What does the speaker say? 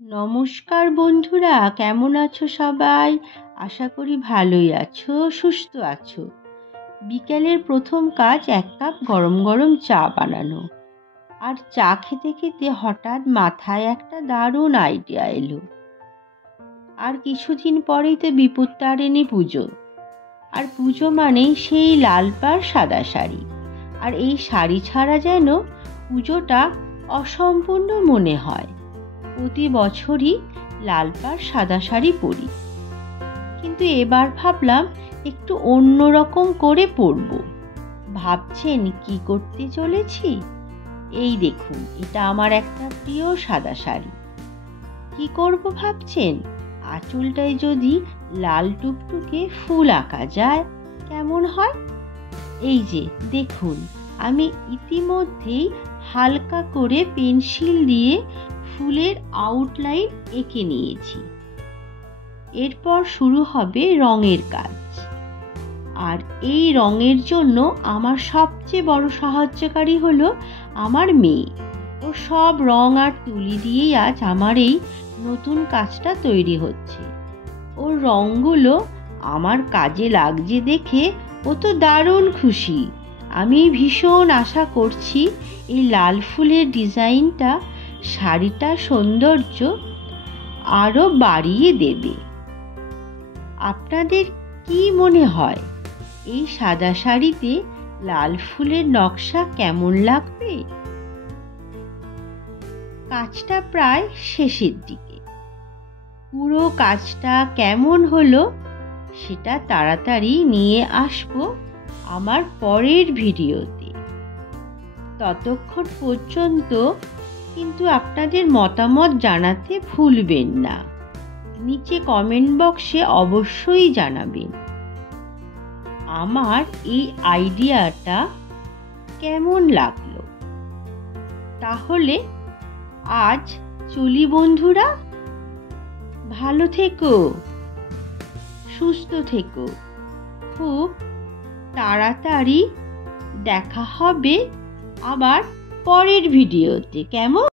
নমস্কার বন্ধুরা, কেমন আছো সবাই? আশা করি ভালোই আছো, সুস্থ আছো। বিকেলের প্রথম কাজ এক কাপ গরম গরম চা বানানো। আর চা খেতে খেতে হঠাৎ মাথায় একটা দারুণ আইডিয়া এলো। আর কিছুদিন পরেই তো বিপত্তারিণী পুজো। আর পুজো মানেই সেই লাল পাড় সাদা শাড়ি। আর এই শাড়ি ছাড়া যেন পুজোটা অসম্পূর্ণ মনে হয়। প্রতি বছরই লাল পাড় সাদা শাড়ি পরি, কিন্তু এবার ভাবলাম একটু অন্যরকম করে পরব। ভাবছেন কি করতে চলেছি? এই দেখুন, এটা আমার একটা প্রিয় সাদা শাড়ি। কি করব ভাবছেন? আঁচলটায় যদি লাল টুকটুকে ফুল আঁকা যায় কেমন হয়? এই যে দেখুন, আমি ইতিমধ্যেই হালকা করে পেন্সিল দিয়ে ফুলের আউটলাইন এঁকে নিয়েছি। এরপর শুরু হবে রঙের কাজ। আর এই রঙের জন্য আমার সবচেয়ে বড় সাহায্যকারী হলো আমার মেয়ে। ও সব রং আর তুলি দিয়েই আজ আমার এই নতুন কাজটা তৈরি হচ্ছে। ওর রঙগুলো আমার কাজে লাগছে দেখে ও তো দারুণ খুশি। আমি ভীষণ আশা করছি এই লাল ফুলের ডিজাইনটা শাড়িটার সৌন্দর্য আরও বাড়িয়ে দেবে। আপনাদের কি মনে হয়, এই সাদা শাড়িতে লাল ফুলের নকশা কেমন লাগবে? কাজটা প্রায় শেষের দিকে। পুরো কাজটা কেমন হলো সেটা তাড়াতাড়ি নিয়ে আসবো আমার পরের ভিডিওতে। ততক্ষণ পর্যন্ত কিন্তু আপনাদের মতামত জানাতে ভুলবেন না। নিচে কমেন্ট বক্সে অবশ্যই জানাবেন আমার এই আইডিয়াটা কেমন লাগলো। তাহলে আজ চলি বন্ধুরা, ভালো থেকো, সুস্থ থেকো। খুব তাড়াতাড়ি দেখা হবে আবার পরের ভিডিওতে, কেমন?